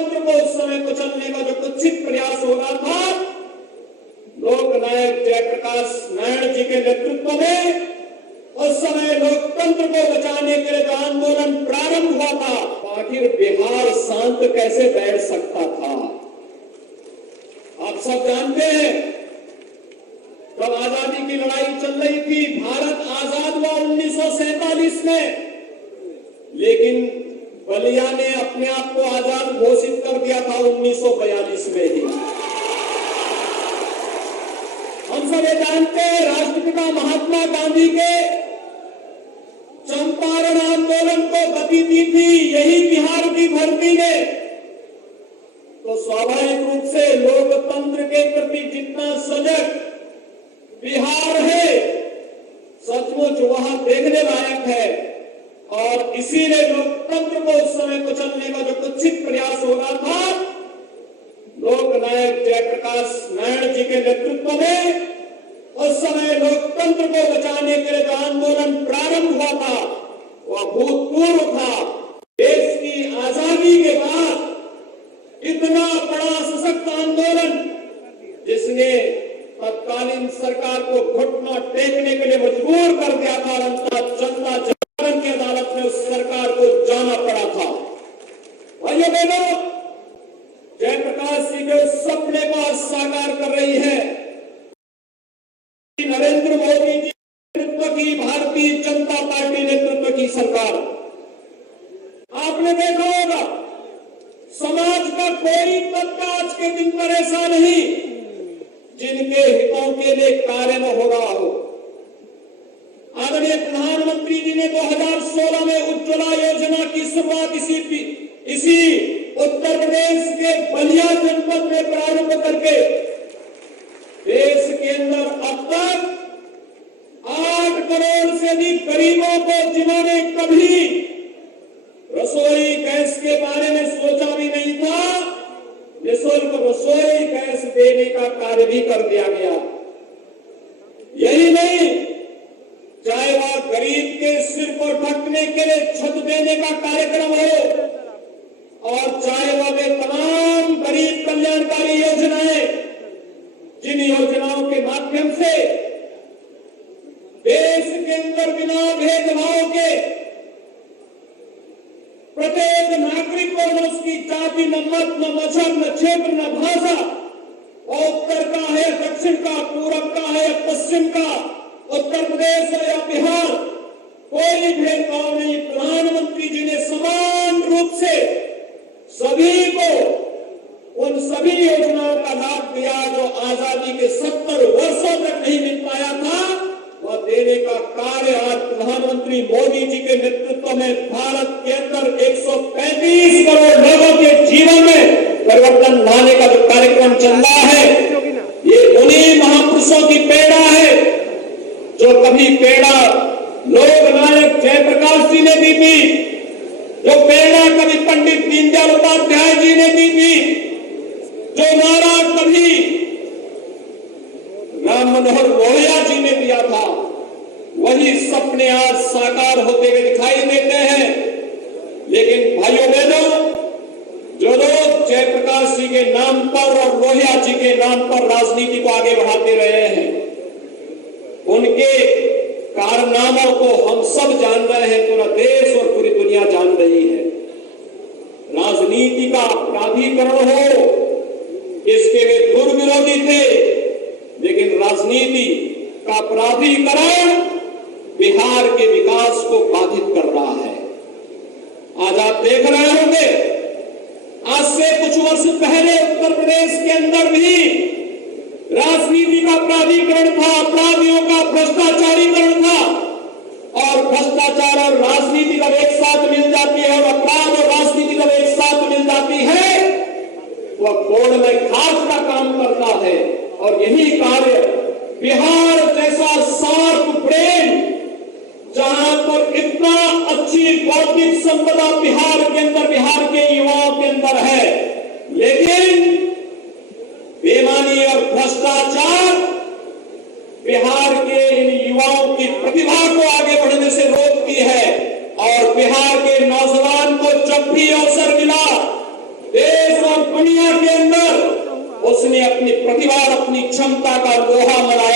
लोकतंत्र को उस समय कुचलने का जो कुत्सित प्रयास हो रहा था, लोकनायक जयप्रकाश नारायण जी के नेतृत्व में उस समय लोकतंत्र को बचाने के लिए जो आंदोलन प्रारंभ हुआ था, आखिर बिहार शांत कैसे बैठ सकता था? आप सब जानते हैं, जब आजादी की लड़ाई चल रही थी, भारत आजाद हुआ 1947 में, लेकिन बलिया ने अपने आप को आजाद घोषित कर दिया था 1942 में ही। हम सब ये जानते हैं, राष्ट्रपिता महात्मा गांधी के चंपारण आंदोलन को गति दी थी यही बिहार की धरती ने। तो स्वाभाविक रूप से लोकतंत्र के प्रति जितना सजग बिहार है, सचमुच वहां देखने लायक है। और इसीलिए लोकतंत्र को उस समय कुचलने का जो कुत्सित प्रयास हो रहा था, लोकनायक जयप्रकाश नारायण जी के नेतृत्व में उस समय लोकतंत्र को बचाने के लिए जो आंदोलन प्रारंभ हुआ था, वह भूतपूर्व था। देश की आजादी के बाद इतना बड़ा सशक्त आंदोलन, जिसने तत्कालीन सरकार को घुटना टेकने के लिए मजबूर कर दिया था। जनता जनार्दन की अदालत में उस सरकार को जाना पड़ा था। भाइयों बहनों, जयप्रकाश जी के सपने को साकार कर रही है नरेंद्र मोदी जी नेतृत्व की भारतीय जनता पार्टी नेतृत्व की सरकार। आपने देखा होगा, समाज का कोई तबका आज के दिन पर ऐसा नहीं जिनके हितों के लिए कार्य न हो रहा हो। आदरणीय प्रधानमंत्री जी ने 2016 में उज्ज्वला योजना की शुरुआत इसी उत्तर प्रदेश के बलिया जनपद में प्रारंभ करके देश के अंदर अब तक 8 करोड़ से अधिक गरीबों को, जिन्होंने कभी रसोई गैस के बारे में सोचा भी नहीं था, निःशुल्क रसोई गैस देने का कार्य भी कर दिया गया। यही नहीं, चाहे वह गरीब के सिर को ढकने के लिए छत देने का कार्यक्रम हो, और चाहे वह वे तमाम गरीब कल्याणकारी योजनाएं, जिन योजनाओं के माध्यम से देश के अंदर बिना भेदभाव के प्रत्येक नागरिक को, न उसकी जाति, न मत, न मजहब, न क्षेत्र, न भाषा, और उत्तर का है, दक्षिण का, पूरब का है, पश्चिम का, उत्तर प्रदेश है या बिहार, कोई भेदभाव नहीं। प्रधानमंत्री जी ने समान रूप से सभी को उन सभी योजनाओं का लाभ दिया जो आजादी के 70 वर्षों तक नहीं मिल पाया था, वह देने का कार्य आज प्रधानमंत्री मोदी जी के नेतृत्व में भारत के अंदर 135 करोड़ लोगों के जीवन में परिवर्तन लाने का जो कार्यक्रम चल रहा है, ये उन्हीं महापुरुषों की प्रेरणा है जो कभी प्रेरणा लोकनायक जयप्रकाश जी ने दी थी, जो प्रेरणा कभी पंडित दीनदयाल उपाध्याय जी ने दी थी, जो नारा कभी राम मनोहर लोहिया जी ने दिया था, वही सपने आज साकार होते हुए दिखाई देते हैं। लेकिन भाइयों बहनों, जो लोग जयप्रकाश जी के नाम पर और लोहिया जी के नाम पर राजनीति को आगे बढ़ाते रहे हैं, उनके कारनामों को हम सब जान रहे हैं, पूरा देश और पूरी दुनिया जान रही है। राजनीति का प्राधिकरण हो, इसके वे दूर विरोधी थे, लेकिन राजनीति का प्राधिकरण बिहार के विकास को बाधित कर रहा है। आज आप देख रहे होंगे, आज से कुछ वर्ष पहले उत्तर प्रदेश के अंदर भी राजनीति का प्राधिकरण था, अपराधियों का भ्रष्टाचारीकरण था, और भ्रष्टाचार और राजनीति जब एक साथ मिल जाती है, और अपराध और राजनीति जब एक साथ मिल जाती है, वह कोड़ में खास का काम करता है। और यही कार्य बिहार जैसा शार्प ब्रेन, जहां पर इतना अच्छी बौद्धिक संपदा बिहार के अंदर, बिहार के युवाओं के अंदर है, लेकिन बेईमानी और भ्रष्टाचार बिहार के इन युवाओं की प्रतिभा को आगे बढ़ने से रोकती है। और बिहार के नौजवान को जब भी अवसर मिला, देश क्षमता का लोहा मना